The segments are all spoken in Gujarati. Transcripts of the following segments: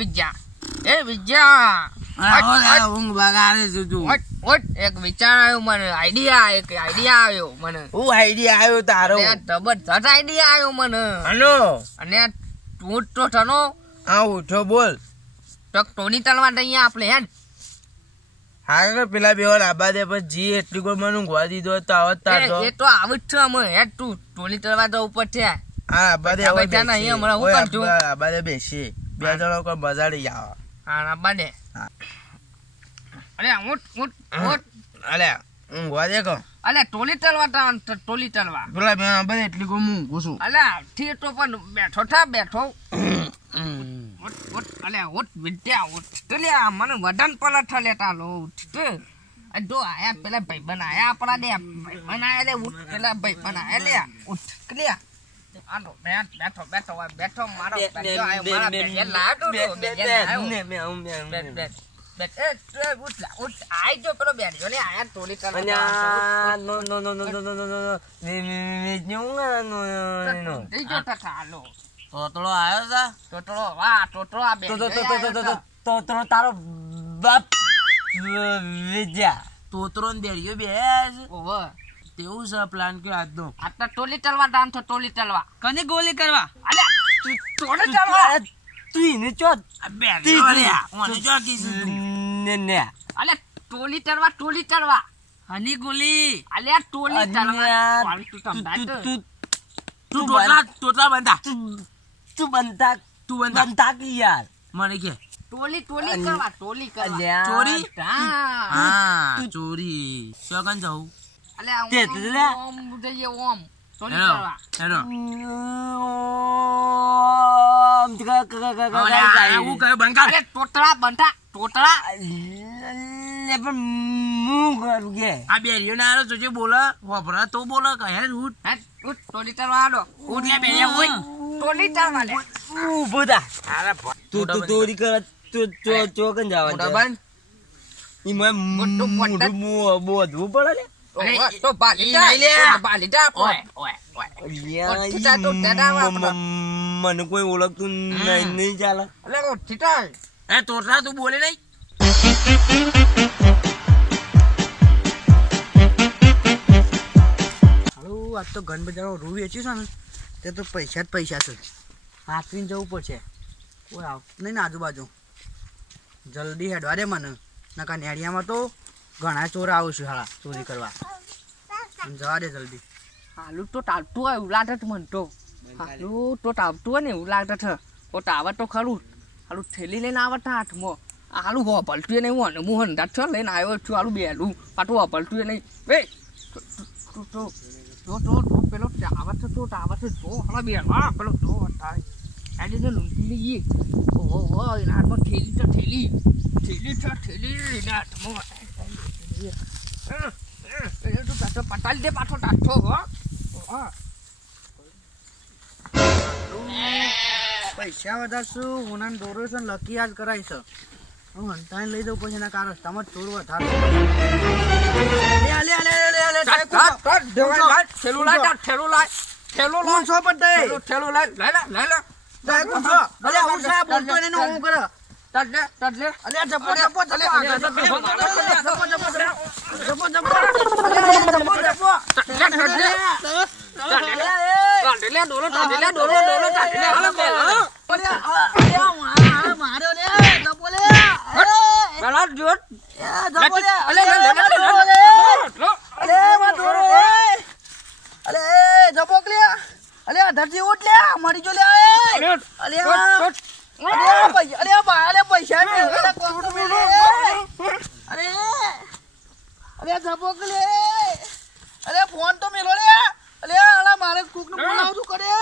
વિદ્યા. એ વિદ્યા. ઊંઘ બગાડે છે તું. ઓટ એક વિચાર આવ્યો મને આઈડિયા એક આઈડિયા આવ્યો મને. હું આઈડિયા આવ્યો તારો? જબરજસ્ત આઈડિયા આવ્યો મને. હલો. અને ઊંટ થનો હા ઉઠો બોલ. તો ટોની તલવા અહીંયા આપણે હેડ હા કે પેલા બે વાર આબા દે પછી જી એટલી કોઈ મને ઊંઘવા દીધો તો આવત તાર એ તો આવત છે અમે હેડ તું ટોની તલવા તો ઉપર છે. હા આબા દે હું આબા દે બેસી બે જણો કોઈ બજાડી આવો હા ના બાડે હા. અરે ઊંટ ઊંટ ઊંટ. અલે ઊંઘવા દે કહો? અલે ટોલી તલવા તા ટોલી તલવા. પેલા બે આબા દે એટલી કોઈ હું છું અલા થી તો પણ બેઠો થા બેઠો. ઉઠ, ઉઠ, અલે ઉઠ, વિદ્યા, ઉઠ. તો લે, આ મને વડન પલટ લેતા લો, ઉઠ જો આયા પેલા ભાઈ બનાયા આપણા લે, ભાઈબંધ આયા લે, ઉઠ, પેલા ભાઈ આયા લે, ઉઠ, કે લે. આનો બેઠ, બેઠો, બેઠો, બેઠો, મારો બેઠો આયો, મારા બેઠે તો, બેઠે લાવ્યો. બેઠ, બેઠ, બેઠ. એ, તું ઉઠ ઉઠ. આઈ જો પેલો બેઠો લે, આયા ટોલી કરવા તો થઈ ગયો થા, હાલો. તોતળો આવ્યો છે ટોટલો, વાહ, ટોટલો આ બેઠો, એ આયો થા. તારો બાપ વિદ્યા તોતરો ને બેડિયો બે ઓહો. તેવું છે પ્લાન કયો આજનો? આટલા ટોલી તલવા ડાન તો ટોલી તલવા. કને ગોલી કરવા? અલે તું ટોલી તલવા? તું ઇને ચો અલ્યા ટોલી તલવા ટોલી તલવા. હની ગોલી. અલે ટોલી તલવા. તું તું તું ટોટલા ટોટલા બનતા તું બંધા તું બંધા. બંધા કી યાર. મને કે. ટોલી ટોલી કરવા ટોલી કરવા. ચોરી? હા ચોરી. શોકન જવું તે ઓમ, જઈએ ઓમ ના ચોકન મોટા ઈમાં મોટું મોઢું મો- બોધવું પડે ઓહો, તો મને કોઈ ઓળખતું નહીં નહીં ચાલે અલ્યા ઉઠી તા એ તોટલા તું બોલે નહીં આજ તો ઘન બજારો રૂ વેચ્યું છે ને તે તો પૈસા જ પૈસા છે હાથવીને જવું પડશે કોઈ આવતું નહીં ને આજુબાજુ જલ્દી હેડવા દે મને નકા નેડિયામાં તો ઘણા ચોર આવશે હાલા ચોરી કરવા. જવા દે જલ્દી. હાલું તો ટાવતું હોય એવું લાગે મને તો. હાલું તો ટાવતું હોય ને એવું લાગે છે. તો ટાવર તો ખરું. હાલું થેલી લઈને આવત છે હાથમાં. હાલું હો પલટું નહીં, હું હું હંધાત છો, લઈને આવ્યો છું હાલું બેલું. પાછું હોપલતું નહીં. એ! તો તો તો પેલો ટાવર છે, તો ટાવર છે, જો હાલો બે હા, પેલો જો તારે આજે લૂંટી લઈએ ઓહો હો એના હાથમાં થેલી તો થેલી. થેલી થેલી હાથમાં પટાલી દે પાછો ટાઠો હો હા પૈસા વધારશું ઉનાન દોરો છે લકી કરાય છે. હું હંતાઈને લઈ દઉં પછી ના કાર રસ્તામાં ચોર વધારે લે લે લે લે લે ટાટ, ટાટ, ટાટ, દેવાય, લાય, થેલું લાય, થેલું લાય, થેલું લાય, થેલું લાય, લઈ લે, લઈ લે. કોણ છો અલે હું સાહેબ બોલતો એને હું કરે ટાટ લે, ટાટ લે. અલે. જપો અરે, જપો અરે, જપો જપો જપો, જપો જપો, જપો જપો જપો જપો જપો ટાટ લે. અલે. મરી જો લે અલે, અલે જોત, ભાઈ અરે પૈસા અરે અરે અરે કોણ તો મેલે અરે અરે ધબોક લે અરે ફોન તો મેલો રે અરે અલા મારે કુકનું ફોન આવતું કરે.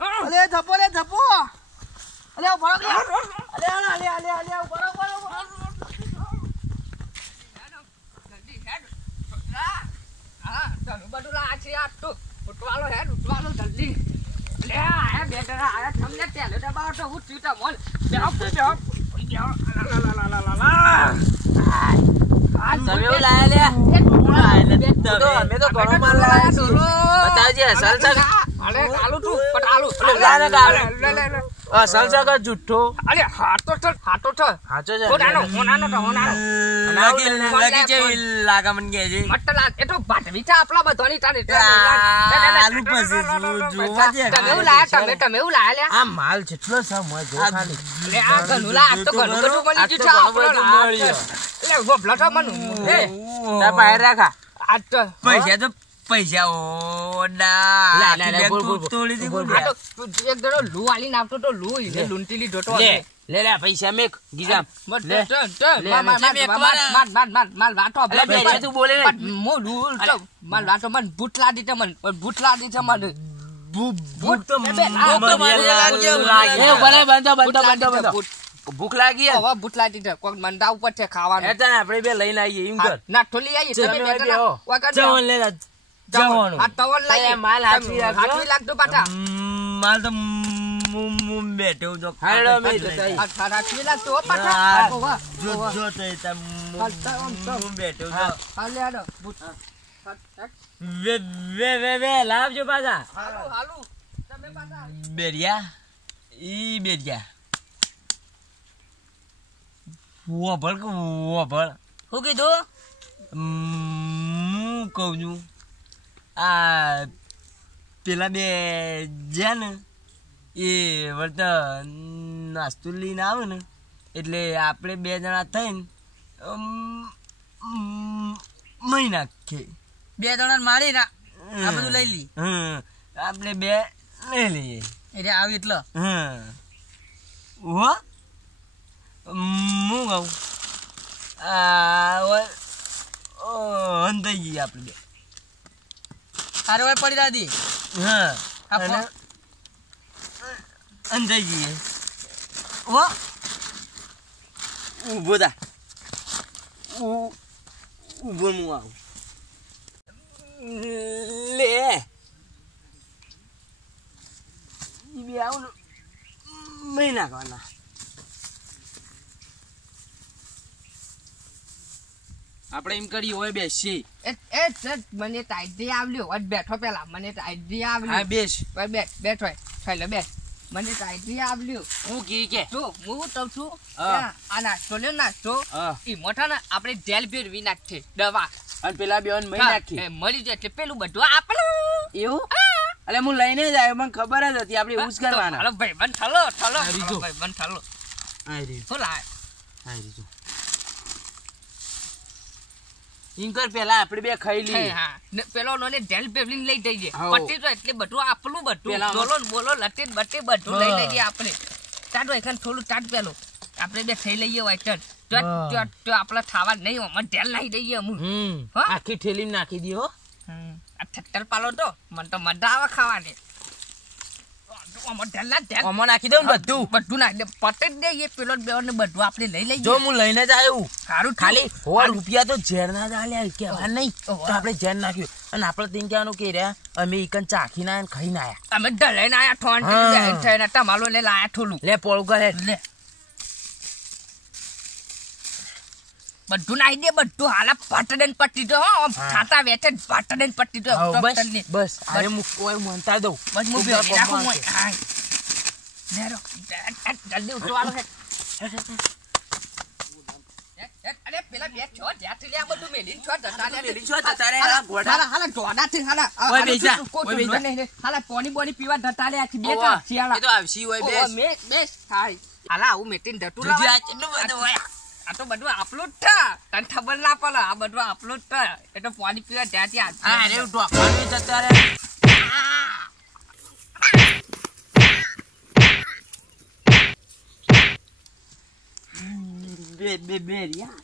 અરે ધપો રે ધપો અરે ભરક લે અરે અરે અરે અરે ભરક ભરક જલ્દી હેડ. લા. હા, ધનું બધું લા છે આ તો. ઉઠવાલો હેડ, ઉઠવાલો જલ્દી. લે, આયા બે આયા તમને પહેલો દબાવો તો હું થયું તમને. બેહો, બેહો. બતાવજે, અસલ છે. અલે, આલુ તું, પણ આલુ. લે, લે, લે, લે, છે કે જુઠ્ઠો. અરે હાટો ઠ હાટો ઠ હાચો છે. હોનાનો હોનાનો તો હોનાનો લગી લગી જેવી લાગે મન કે છે. મટલા એ તો ભાટવી છે આપણા બધાની તારી આલુ જો- જોવા દે. તમે એવું લાયા તમે તમે એવું લાયા લે આ માલ જેટલો છે મોય જો ખાલી. લે આ ઘણું આજ તો ઘણું બધું મળી ગયું છે આપણો. લે ગોભલો તો મન એ તા બહાર રાખા. આ તો પૈસા તો પૈસા ઓ ના લે, લે, લે, બેગ બોલ, તો બોલ, બોલ. તોડી દી બોલ. આ તો એક દડો લૂ આલીને આવતો તો લૂ ઈને લૂંટી લીધો લે લે લે પૈસા મેક ગીજામ લે. તો તો લે, માર માર માર માર માર માર માર વાટો બે તું બોલે. મો લૂ માર વાટો મન ભૂત લાદી મન ભૂત લાદી મન. ભૂખ લાગે, ભૂત. ભૂખ લાગી હવે છે કોક મંડા ઉપર છે ખાવાનું. આપણે બે લઈને આવીએ ના ઠોલી આઈ તમે બે વગર જવાનું. જવાનું. આ તવલ લાગી માલ હાથી. હાથવી લાગતો હમ, માલ તો બેઠો મેં આ લાગતો. જો જો બેઠો. હાલે. વે વે વે વે લાવજો પાછા. હાલો, હાલો. તમે પાછા. બેરિયા? ઈ બેરિયા. વોભળ કે વોભળ શું કીધું? હું કહું છું. આ પેલા બે જ્યાં ને એ વર્તા નાસ્તો લઈને આવે ને એટલે આપણે બે જણા થઈને મહી નાખીએ. બે જણા મારી ના આ બધું લઈ લઈ આપણે બે લઈ લઈએ. એટલે આવી એટલો. હો? હું કહું ગઈ અંધાઈ જઈએ આપણે બે. હારે હોય પડી દાદી. હા. અને? અંધાઈ જઈએ. હો? ઊભો દા ઊભો હું આવું. લે. ઈ બે આવું મહિના મેં આપણે એમ કરી હોય બેસી એ એ મને એક આવલ્યો. આવ્યો બેઠો પેલા મને એક આવલ્યો. હા બેસ. બેઠ બેઠો થઈલો બેસ. મને એક આવલ્યો. હું કી કે? જો હું તમ છું આ નાસ્તો લ્યો નાસ્તો. ઈ મોટા ને આપણે જેલ ભેરવી નાખીએ દવા. અને પેલા બેન હા, નાખી મળી જાય એટલે પેલું બધું આપણું. એવું? એટલે હું લઈને જ આવ્યો મને ખબર જ હતી આપણે યુઝ કરવાના ભાઈ બન થલો થલો આ ભાઈ બન થલો. આઈ રીજો શું આઈ રહ્યું. એમ પેલા આપણે બે ખાઈ હે, હા પેલો નોને ઢેલ ભેરવીને લઈ જઈએ હાઉ. પટી તો એટલે બધું આપણું બધું. બોલો બોલો લટી બટે બટી બધું લઈ. લઈએ આપણે. ચાટો એખાન થોડું ચાટ પેલું. આપણે બે થઈ લઈએ વાઈટન તો. તો તો આપણે ખાવા નહીં અમારે ઢેલ લાવી દઈએ અમુક. હા? આખી ઠેલી નાખી દી હો. આ થટ્ટર પાલો તો મને તો મજા આવે ખાવાની. ના નાખી દઉં બધું. બધું ના દે. દઈએ પેલો બે ને બધું આપણે લઈ લઈએ. જો હું લઈને જ આવ્યું. સારું ખાલી સો રૂપિયા તો ઝેર ના જ આલ્યા નહીં. તો આપણે ઝેર નાખ્યું. અને આપણે તેમ કહેવાનું કે રહ્યા અમે ઈકન ચાખીને આયા ને ખાઈને આયા. અમે ઢલાઈને આયા ઠોન હા. થઈને તમારો લે લાયા થોડું લે પોળ કરે લે. બધું નાઈ દે બધું હાલા પટડે ને પટ્ટી દો આમ ખાતા વેચે જ પટ્ટી દો. બસ બસ. અરે હું કોઈ મનતા દઉં. બસ ઊભા ભેગી રાખું હેટ, જલ્દી ઉઠવાનો. અરે પેલા બે છો જ્યાંથી લે આ બધું મેલીને છો જતા લે. મેલીને છો જતા રે, હાલા. હાલા, ગોડા થી હાલા. ઓય કોઈ ઓય નહીં હાલા, પોની બોની પીવા જતા લે આખી બે તો આવશી હોય બેસ. મેં- બેસ, થાય. હાલા, આવું મેટીન જોજે લાવાય. કેટલું બધું હોય. આ તો બધું આપણું જ છે તને ખબર ના પડે આ બધું આપણું જ છે એ તો પાણી પીવા ત્યાંથી આ આ અરે ટોકવાનું જતા રે બે બે બે રિયા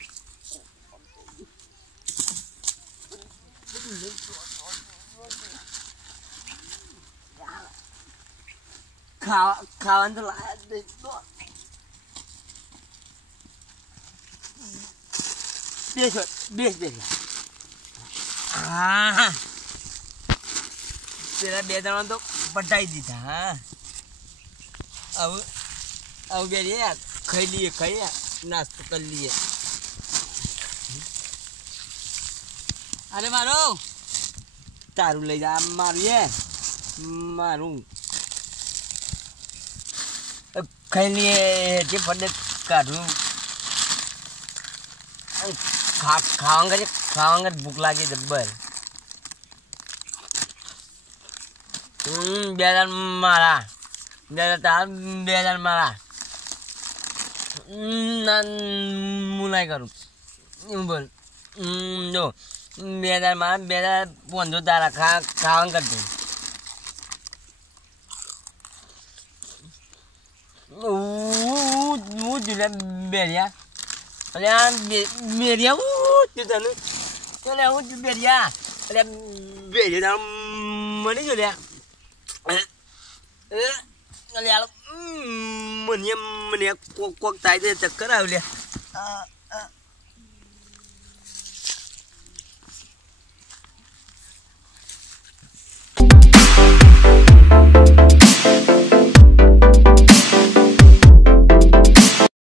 ખાવા ખાવાનું તો લાયા જ નહીં તો. બેસો બેસ બેસ હા પેલા બે ત્રણ તો પટાઈ દીધા, હા. આવું આવું બે રે ખાઈ લઈએ, ખાઈએ, નાસ્તો કરી લઈએ. અરે મારો, તારું લઈ જા મારું એ મારું. ખાઈ લઈએ જે ફટે કાઢું. અને ખા ખાવા કરે ખાવા ભૂખ લાગી જબ્બર હમ બે હજાર મારા બે હજાર તાર બે હજાર મારા હમ, ના હું નહીં કરું એવું બોલ હમ, જો બે હજાર જુલે બેરિયા હું તું તને. અરે હું તું બેરિયા અરે બેરિયા મને જો લ્યા અરે યાર મને મને કોક કોક થાય ચક્કર આવ્યું